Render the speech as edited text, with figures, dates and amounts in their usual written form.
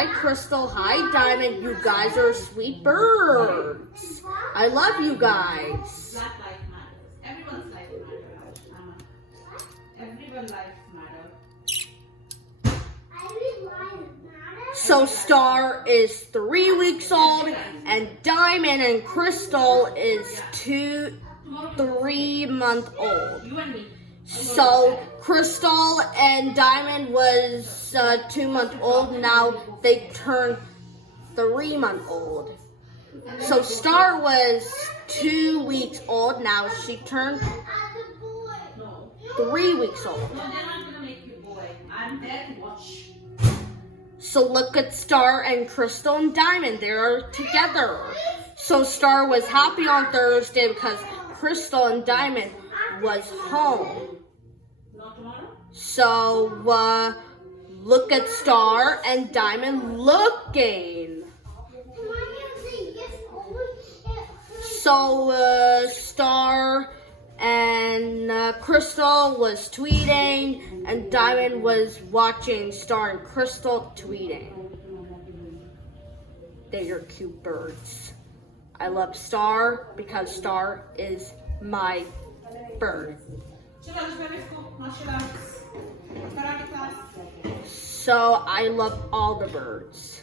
Hi, Crystal. Hi, Diamond. You guys are sweet birds. I love you guys. Black life matters. Everyone's life matters. Everyone's life matters. So Star is 3 weeks old, and Diamond and Crystal is 3 months old. You and me. So Crystal and Diamond was 2 months old. Now they turned 3 months old. So Star was 2 weeks old. Now she turned 3 weeks old. No, they're not gonna make you boy. I'm there to watch. So look at Star and Crystal and Diamond. They're together. So Star was happy on Thursday because Crystal and Diamond was home. Not tomorrow? So look at Star and Diamond looking. So Star and Crystal was tweeting, and Diamond was watching Star and Crystal tweeting. They are cute birds. I love Star because Star is my bird. So I love all the birds.